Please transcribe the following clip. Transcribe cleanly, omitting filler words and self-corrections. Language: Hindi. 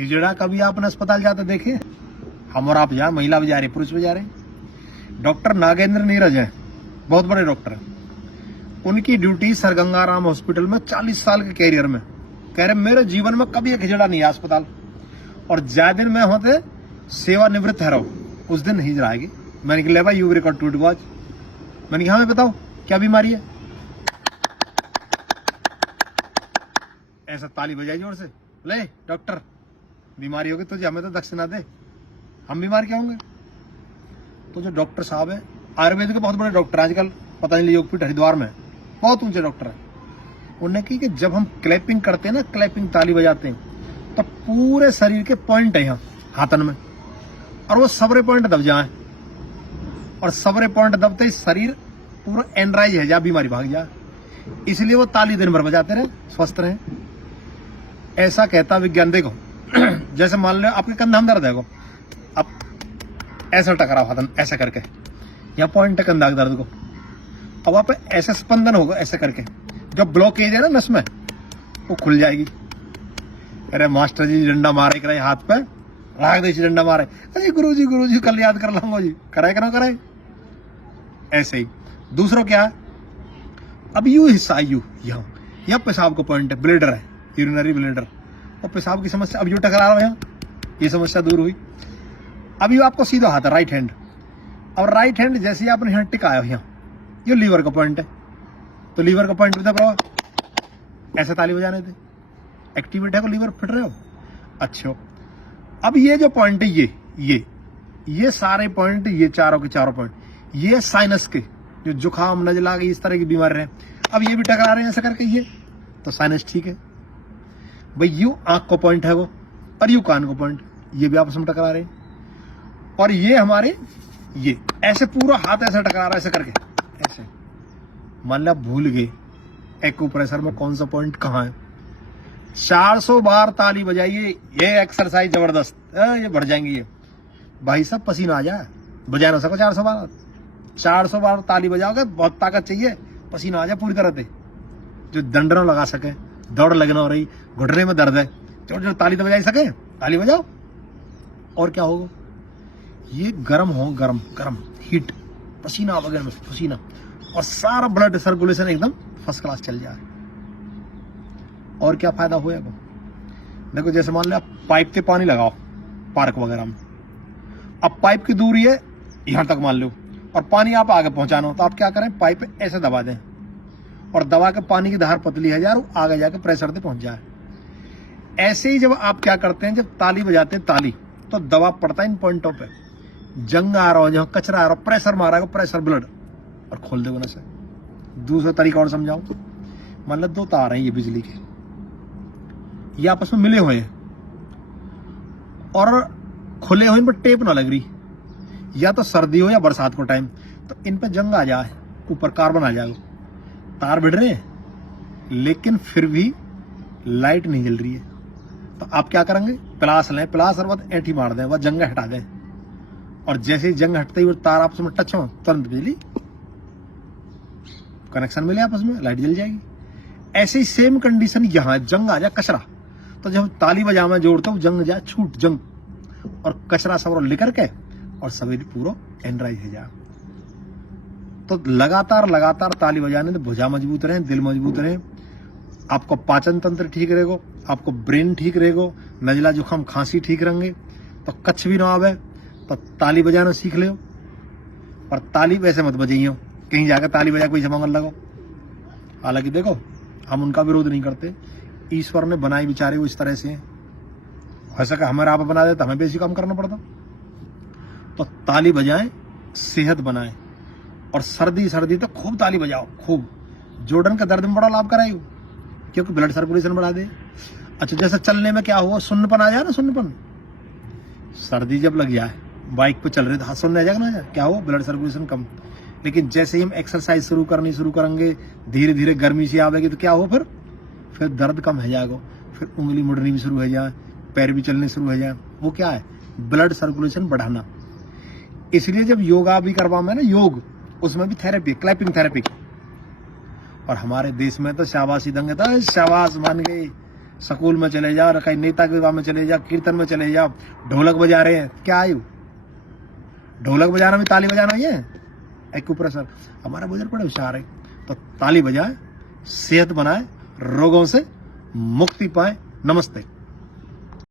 हिजड़ा कभी आपने अस्पताल जाते देखे? हम और आप जा, महिला भी जा रही, पुरुष भी जा रहे। डॉक्टर नागेंद्र नीरज है, बहुत बड़े डॉक्टर हैं। उनकी ड्यूटी सर गंगाराम हॉस्पिटल में 40 साल के कैरियर में, कह रहे मेरे जीवन में कभी एक हिजड़ा नहीं है अस्पताल, और ज्यादा दिन में होते सेवानिवृत्त है रहो, उस दिन हिजड़ा आएगी। मैंने कहा ले भाई यू रिकॉर्ड टू आज। मैंने कहा हमें बताओ क्या बीमारी है? ऐसा ताली बजाई जोर से, ले डॉक्टर बीमारी होगी तुझे, हमें तो दक्षिणा दे, हम बीमार क्या होंगे? तो जो डॉक्टर साहब है आयुर्वेद के बहुत बड़े डॉक्टर आजकल पतंजलि योगपीठ हरिद्वार में बहुत ऊंचे डॉक्टर है, उन्होंने कही कि जब हम क्लैपिंग करते हैं ना, क्लैपिंग ताली बजाते हैं, तो पूरे शरीर के पॉइंट है यहाँ हाथन में, और वो सबरे पॉइंट दब जाए, और सबरे पॉइंट दबते ही शरीर पूरा एनराइज है जा, बीमारी भाग जाए। इसलिए वो ताली दिन भर बजाते रहे, स्वस्थ रहे। ऐसा कहता विज्ञान। देखो जैसे मान लो आपके कंधा में दर्द है, अब ऐसा टकराओ हाथन ऐसा करके, यहाँ पॉइंट है कंधा के दर्द को, अब आप ऐसे स्पंदन होगा ऐसे करके, जो ब्लॉकेज है ना नस में वो खुल जाएगी। अरे मास्टर जी डंडा मारे करे हाथ पे, राग दे डंडा मारे, अरे गुरु जी कल याद कर लाऊंगा जी, कराए कि ना कराए। ऐसे ही दूसरों क्या है, अब यू हिस्सा यू यहाँ पेशाब का पॉइंट है, ब्लेडर है, यूरिनरी ब्लेडर, और पेशाब की समस्या अब यू टकरा रहा है यहाँ, ये समस्या दूर हुई। अब यू आपको सीधा हाथ है राइट हैंड, और राइट हैंड जैसे ही आपने यहाँ टिकाया यहाँ, ये लीवर का पॉइंट है, तो लीवर का पॉइंट बता पाओ, ऐसे ताली बजाने थे, एक्टिवेट है को लीवर फिट रहे हो। अच्छा अब ये जो पॉइंट है ये सारे पॉइंट, ये चारों के चारों पॉइंट, ये साइनस के जो जुकाम नजला की इस तरह की बीमारी है, अब ये भी टकरा रहे हैं ऐसा करके, ये तो साइनस ठीक है भाई। यू आंख को पॉइंट है वो, और यू कान को पॉइंट, ये भी आपस में टकरा रहे हैं। और ये हमारे ये ऐसे पूरा हाथ ऐसे टकरा रहा है ऐसे करके, ऐसे मान लो भूल गए एक्यूप्रेशर में कौन सा पॉइंट कहाँ है। 400 बार ताली बजाइए, ये एक्सरसाइज जबरदस्त, ये बढ़ जाएंगी ये भाई साहब, पसीना आ जाए, बजा ना सको 400 बार ताली बजाओगे, बहुत ताकत चाहिए, पसीना आ जाए पूरी तरह से, जो दंडरों लगा सके, दौड़ लगना हो रही, घुटने में दर्द है, जो ताली तो बजा सके, ताली बजाओ। और क्या होगा, ये गर्म हो, गर्म हीट, पसीना वगैरह में पसीना, और सारा ब्लड सर्कुलेशन एकदम फर्स्ट क्लास चल जाए। और क्या फायदा होएगा, देखो जैसे मान लो आप पाइप से पानी लगाओ पार्क वगैरह में, अब पाइप की दूरी है यहां तक मान लो, और पानी आप आगे पहुंचाना हो, तो आप क्या करें, पाइप ऐसे दबा दें, और दबा के पानी की धार पतली है यार, आगे जाके प्रेशर से पहुंच जाए। ऐसे ही जब आप क्या करते हैं, जब ताली बजाते हैं ताली, तो दबाव पड़ता है इन पॉइंटों पे, जंग आ रहा हो, जहां कचरा आ रहा हो, प्रेशर मारा है, प्रेशर ब्लड, और खोल दे से। दूसरा तरीका और समझाऊं, मान लो 2 तार हैं ये बिजली के, ये आपस में मिले हुए हैं, और खुले हुए इन पर टेप ना लग रही, या तो सर्दी हो या बरसात को टाइम, तो इन पे जंग आ जाए, ऊपर कार्बन आ जाएगा, तार भिड़ रहे हैं लेकिन फिर भी लाइट नहीं जल रही है, तो आप क्या करेंगे, प्लास लें, प्लास और बाद ऐंठी मार दें, वह जंग हटा दें, और जैसे ही जंग हटते ही वो तार आपस में टच हो, तुरंत बिजली कनेक्शन मिले, आपस में लाइट जल जाएगी। ऐसे ही सेम कंडीशन यहाँ, जंग आ जाए कचरा, तो जब ताली बजा में जोड़ते हो, जंग जाए छूट जंग, और कचरा सब लेकर के, और शरीर पूरा एनराइज हो जाए। तो लगातार ताली बजाने से भुजा मजबूत रहे, दिल मजबूत रहे, आपको पाचन तंत्र ठीक रहेगा, आपको ब्रेन ठीक रहेगा, नजला जुकाम खांसी ठीक रहेंगे, तो कच्छ भी ना आवे, तो ताली बजाना सीख ले। और ताली वैसे मत बजाइयो, कहीं जाकर ताली बजा कोई जमांगल लगो। हालांकि देखो हम उनका विरोध नहीं करते, ईश्वर ने बनाए बेचारे वो इस तरह से हैं, हो सका हमारा आप बना दे तो हमें बेसी काम करना पड़ता। तो ताली बजाएं, सेहत बनाएं, और सर्दी तो खूब ताली बजाओ, खूब। जोड़न का दर्द में बड़ा लाभ कराई, क्योंकि ब्लड सर्कुलेशन बढ़ा दे। अच्छा जैसे चलने में क्या हुआ, सुन्नपन आ जाए ना, सुन्नपन, सर्दी जब लग जाए, बाइक पे चल रहे तो सुनने आ जाएगा ना, क्या हो, ब्लड सर्कुलेशन कम। लेकिन जैसे ही हम एक्सरसाइज शुरू करेंगे, धीरे धीरे गर्मी सी आवेगी, तो क्या हो, फिर दर्द कम हो जाएगा, फिर उंगली मुड़नी भी शुरू हो जाए, पैर भी चलने शुरू हो जाए। वो क्या है, ब्लड सर्कुलेशन बढ़ाना। इसलिए जब योगा भी करवा में ना, योग, उसमें भी थेरेपी, क्लैपिंग थेरेपी। और हमारे देश में तो शाबाशी दंगे था, शाबाश मान गई, स्कूल में चले जाओ, कहीं नेता के विवाह में चले जाओ, कीर्तन में चले जाओ, ढोलक बजा रहे हैं, क्या आयु? ढोलक बजाना भी ताली बजाना ही है, एक्यूप्रेशर। हमारा बुजुर्ग बड़े होशियार है, तो ताली बजाए, सेहत बनाए, रोगों से मुक्ति पाए। नमस्ते।